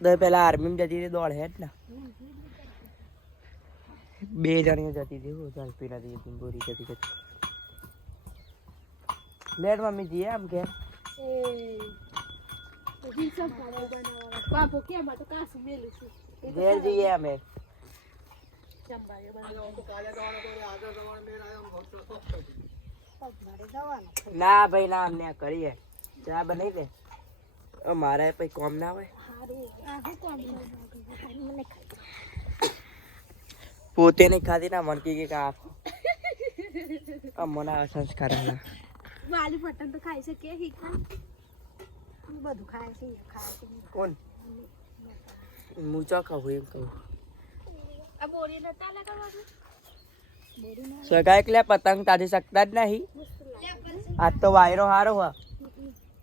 દે પેલા આર્મી માં જતી હતી દોડ હેડ ને 2 જણીઓ જતી હતી હું ચાલતી નથી જતી બોરી જતી હતી લેટ મમ્મી જી આમ કે બાપો કેમ તો કાસ મેલું છું ઘેર જઈએ અમે ચંબાયો બનાવો તો કાલે જવાનો તો આજે જવાનો મેળ આવ્યો ના ભાઈ ના અમને કરીએ ચા બનાવી દે મારે પછી કોમ ના હોય પોતે નહીં ખાધી ના મનકી કે મને સંસ્કાર વાલી પટન તો ખાઈ શકે હીખા બધું ખાય છે કોણ હું ચો ખાવું એમ કહું આ બોરી નતા લગાવવાનું સગા એટલે પતંગ તાજી શકતા જ નહીં આજ તો વાયરો હારો હ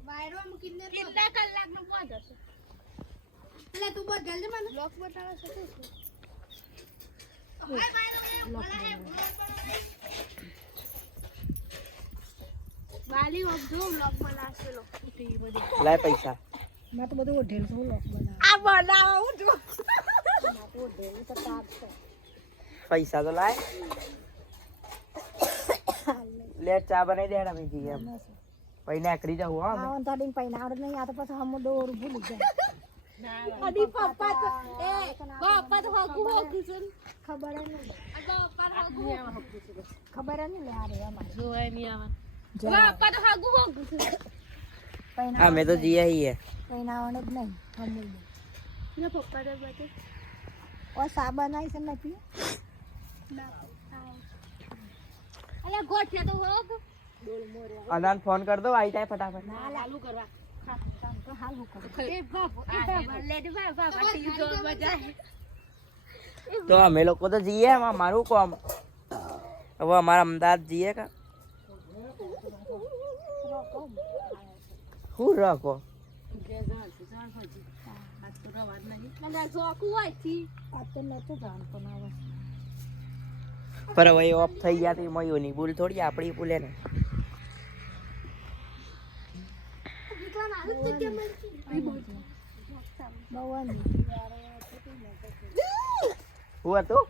વાયરો મૂકીને કેટલા કલાકનો પહોંચ હશે એટલે તું બસ જલ્દી મને લોક બતાવે છે વાલી ઓબજો લોક બનાવશે લોક ઉઠી બધી લાય પૈસા માં તો બધું ઓઢેલ છે લોક બનાવ આ બનાવો જો માં તો ઓઢેલ તો તાર છે પૈસા તો લાય લે ચા બનાવી દે અમે જઈએ એમ પછી નાખડી જાવ હા આवन તાડીન પૈના આવડે નહીં આ તો પછી હમ દોર ભૂલી જાય અડી પપ્પા તો એ પપ્પા તો હકુ હકુ છે ખબર નહીં આ પપ્પા હકુ ખબર નહીં લે આ રે અમાર જોય નહીં આવન પપ્પા તો હકુ હકુ છે પૈના અમે તો જઈએ છીએ પૈના આવડે જ નહીં હમ ને પપ્પા રે બાતે ઓ સા બનાવી છે નથી અલે ગોઠિયા તો હોગ ડોલ મોરે અનાન ફોન કર દો આવી જાય ફટાફટ ના ચાલુ કરવા તો હાલુ કર એ બાપુ લેડી બાપા ટી જો મજા તો અમે લોકો તો જઈએ એમાં મારું કોમ હવે અમારા અમદાવાદ જઈએ કા હું રાખો પર હવે ઓફ થઈ ગયા તો એમાં ની ભૂલ થોડી આપણી ભૂલે ને હું હતું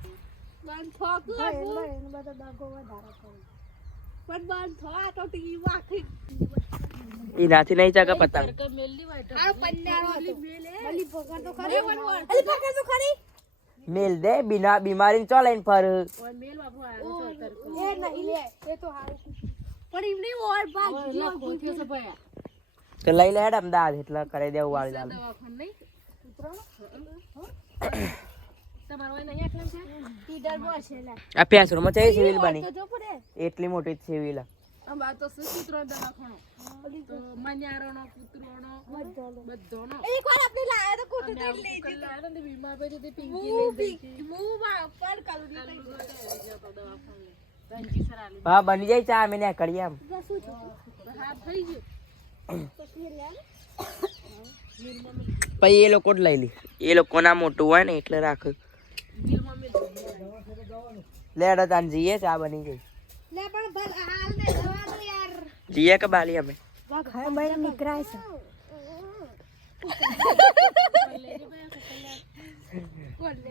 એનાથી નહીં ચાકે પતંગ મેલ દે બિના બીમારી ચો લઈને ફર તો લઈ લે અમદાવાદ એટલે કરી દેવું વાળી દાલ આ પેસરો માં છે સિવિલ બની એટલી મોટી સિવિલ હા બની જાય ચા અમે કરીએ આમ પછી એ લોકો જ લઈ લી એ લોકો ના મોટું હોય ને એટલે રાખ લેડો તાન જઈએ ચા બની ગઈ જઈએ કે બાલી અમે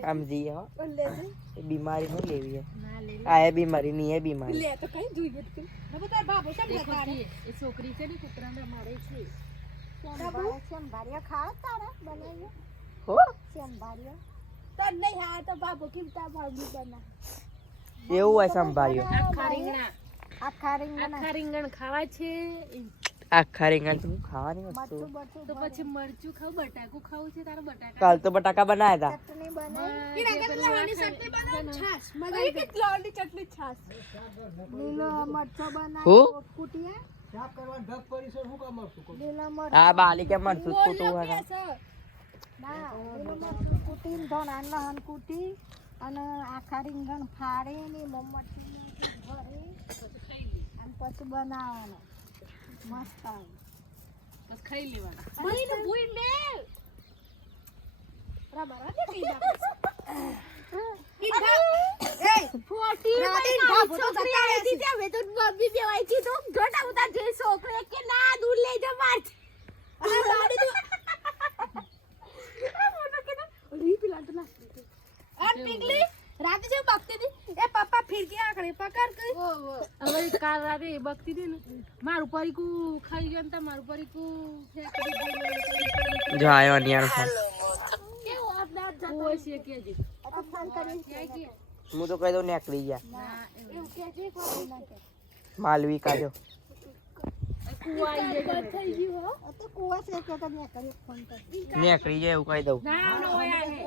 આમ જઈએ હો બીમારી નહીં લેવી આ એ બીમારી નહીં એ બીમારી છોકરી છે ને કુતરા મારે છે એવું હોય સંભાળ્યો આખા રીંગણ ખાવા છે આખા રીંગણ તો ખાવાની વસ્તુ તો પછી મરચું ખાવ બટાકું ખાવું છે તારે બટાકા કાલ તો બટાકા બનાવ્યા હતા હા બાલી કે મરચું કૂટું કુટી અને આખા રીંગણ ફાડી ને મમ્મટી ભરી અને પછી બનાવવાનું મસ્ત આવે બસ ખાઈ લેવાના ભૂઈ લે બરાબર છોકરી કે ના દૂર લઈ જા માર રાતે બકતી હતી ને મારું પરીકું ખાઈ ગયો ને તો મારું પરીકું જો આવ્યો નિયાનો ફોન. કોઈ છે કે જી હું તો કહી દઉં નીકળી ગયા એવું કે છે કોઈ ના કે માલવી કાજો. કુવા આવી જાય થઈ ગયું હો તો કુવા છે કે તો ને કરી ફોન કર નીકળી જાય એવું કહી દઉં. ના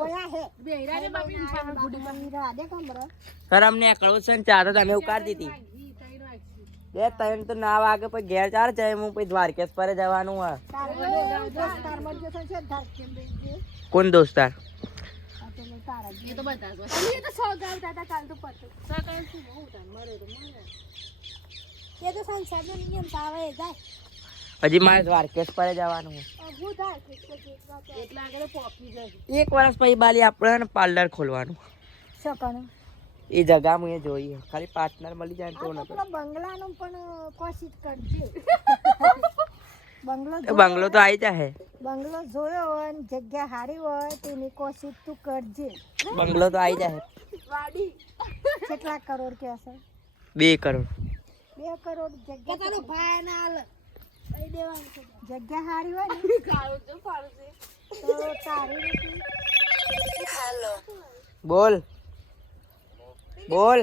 ઓયા હે બેરા ને બાપી ઇન્સાન ગુડી મમ્મી રા દે કમરો સર અમને નીકળવું છે ને ચા તો તમે ઉકાળી દીધી. બે ત્રણ તો ના વાગે પછી ઘેર ચાર જાય હું પછી દ્વારકેશ પર જવાનું હોય. કોણ દોસ્તાર? ये तो बता दो ये तो 100 गाल दादा काल तो पत्तो 100 गाल तू बहुत मरे तो मरे ये तो संसार में नियम तावे जाय હજી મારે દ્વારકેશ પર જવાનું હોય. હું થાય એટલા આગળ પોપી જાય 1 વર્ષ પછી બાલી આપણે પાર્લર ખોલવાનું. સકણ એ જગા હું એ જોઈએ ખાલી પાર્ટનર મળી જાય તો ન બંગલાનો પણ કોશિશ કરજે બંગલો તો આવી જાય. બંગલો જોયો હોય ને જગ્યા હારી હોય તેની કોશિશ તું કરજે. બંગલો તો આવી જાય. વાડી કેટલા કરોડ કે છે? 2 કરોડ. 2 કરોડ જગ્યા તારો ભાઈ ના હાલ કઈ દેવાનું છે. જગ્યા હારી હોય ને કાળો જો પાડશે તો તારી રીતે હાલો બોલ બોલ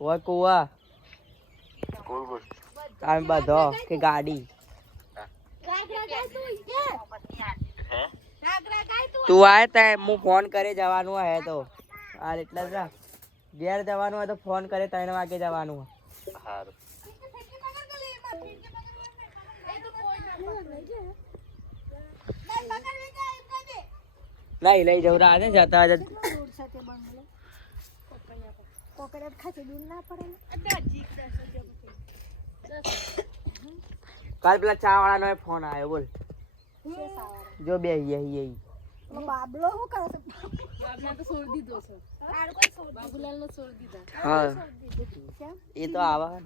ઓય કુવા કામ બધો કે ગાડી તું આય તે હું ફોન કરે જવાનું હે તો હાલ એટલે જ ઘેર જવાનું હોય તો ફોન કરે 3 વાગે જવાનું હોય. નહીં લઈ જવું રાતે જતા કાલ પેલા ચા વાળા નો ફોન આવ્યો બોલ જો બે બાબલો શું કરે છે? બાબલા તો છોડી દીધો છે. બાબુલાલ નો છોડી દીધા. હા એ તો આવા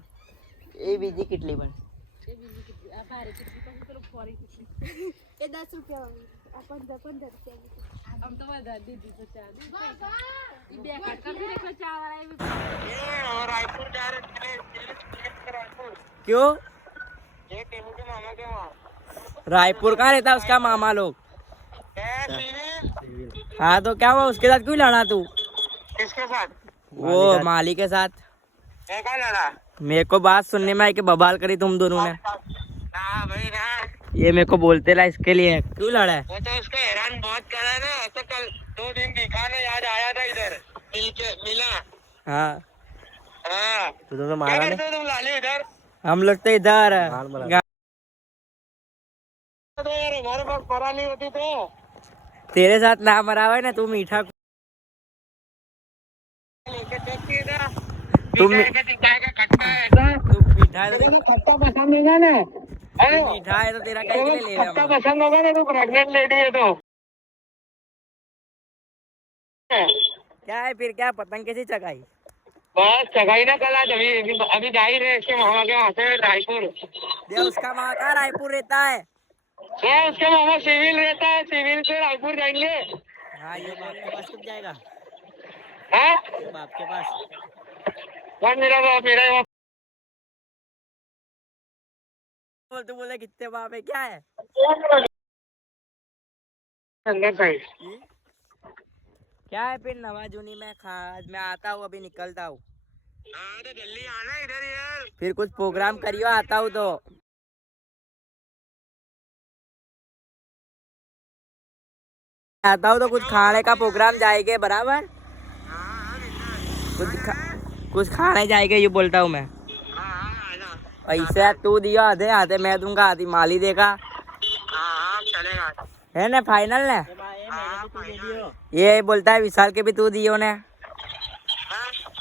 એ બીજી કેટલી પણ એ બીજી કેટલી આ ભારે કેટલી પછી પેલો ફોરી કેટલી એ 10 રૂપિયા આ 15 રૂપિયા આમ તો વધારે દીધી તો ચા દી એ બે કટકા ફિર એક ચા વાળા એ રાયપુર જા રહે क्यों? रायपुर कहाँ रहता है उसका मामा लोग? हाँ तो क्या हुआ उसके साथ क्यों लड़ा तू? किसके साथ? वो माली के साथ। मैं क्या लड़ा? मेरे को बात सुनने में आई कि बवाल करी तुम दोनों ने। ना भाई ना, ये मेरे को बोलते ला इसके लिए क्यों लड़ा है? वो तो उसको हैरान बहुत करा ना। तो कल 2 दिन दिखाने आज आया था इधर, मिला। हाँ हाँ तो तुम्हें क्या मारा करते नहीं? हो तुम लाले इधर? हम लोग तो इधर तो यार हमारे पास परा नहीं होती तो तेरे साथ ना मरावे ना तू मीठा लेके चेक किए था। तुम दिखाएगा खट्टा है ऐसा। तू मीठा है तो तेरे को खट्टा पसंद होगा ना? तू मीठा है तो तेरा कहीं के लिए ले रहे खट्टा हम? पसंद होगा ना? तो प्रेग्नेंट लेडी है तो क्या है फिर क्या पतंग कैसी चगाई? बस चगाई ना कल आज अभी जा ही रहे इसके मामा के वहाँ से रायपुर। ये उसका माँ कहाँ रायपुर रहता है? ये उसके मामा सिविल रहता है, सिविल से रायपुर जाएंगे। हाँ ये बाप के पास कब जाएगा? हाँ ये बाप के पास कौन मेरा बाप? मेरा ही बाप। बोल तू बोले कितने बाप है क्या है? अंदर साइड क्या है फिर नवाजुनी में मैं आता हूँ अभी निकलता हूँ। हाँ तो जल्दी आना इधर यार। फिर कुछ प्रोग्राम करियो आता हूँ तो आता हूँ तो कुछ खाने का प्रोग्राम जाएंगे बराबर। कुछ खाने जाएंगे ये बोलता हूँ मैं। ऐसे तू दियो आधे आधे मैं दूंगा आधी माली देगा। हाँ चलेगा। है ना फाइनल ने? ये बोलता है विशाल के भी तू दियो ने।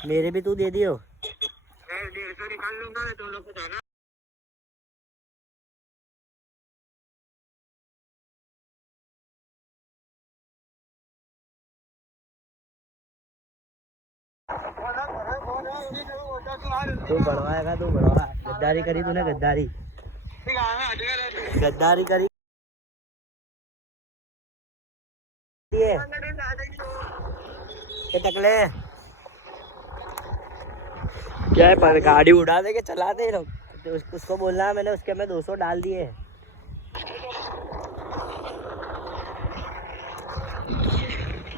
मेरे भी तू दे दियो। 150 निकाल लूंगा मैं तुम लोग को जाना। तू बढ़वाएगा तू बढ़वा। गद्दारी करी तूने गद्दारी गद्दारी करी। ये टकले क्या है पर गाड़ी उड़ा दे के चला दे लोग तो उसको बोलना है मैंने उसके में 200 डाल दिए हैं।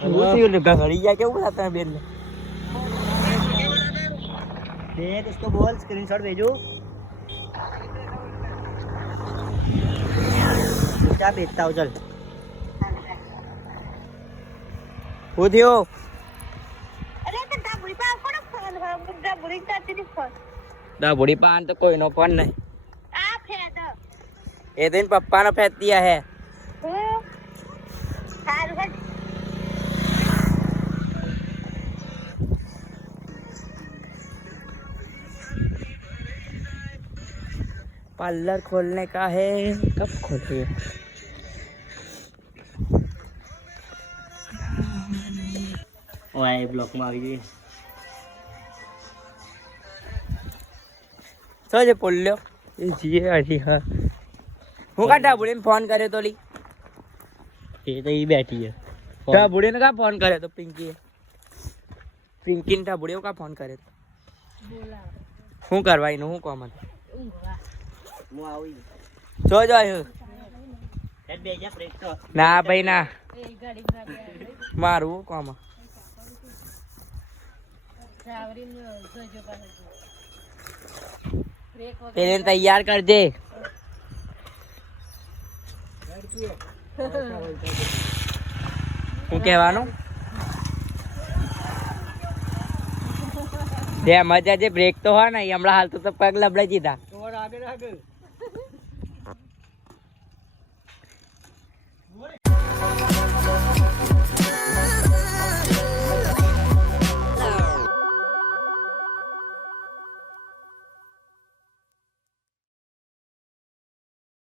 वो घड़िया क्यों बुलाता है बेल देख उसको बोल स्क्रीनशॉट भेजो क्या भेजता हूँ चल वो थियो बुढ़ी पान तो कोई नो फोन नहीं ये दिन पप्पा ने फेंक दिया है पार्लर खोलने का है कब खोलेंगे ओए ब्लॉक में आ गई तो जे बोल लो ये जी अभी हाँ હું કાટા બુડીને ફોન કર્યો તો લી એ તો ઈ બેઠી છે તા બુડીને કા ફોન કર્યો તો પિંકીને તા બુડીઓ કા ફોન કર્યો બોલા હું કરવા એનું હું કોમ હતું હું આવી જો જો હેડ બેજા બ્રેક તો ના ભાઈ ના એ ગાડી મારું કોમ ડ્રાઈવરીને જોજો પાછો બ્રેક વગર તેને તૈયાર કરજે હું કહેવાનું જે મજા જે બ્રેક તો હોય ને હમણાં હાલ તો પગ લબડાઈ દીધા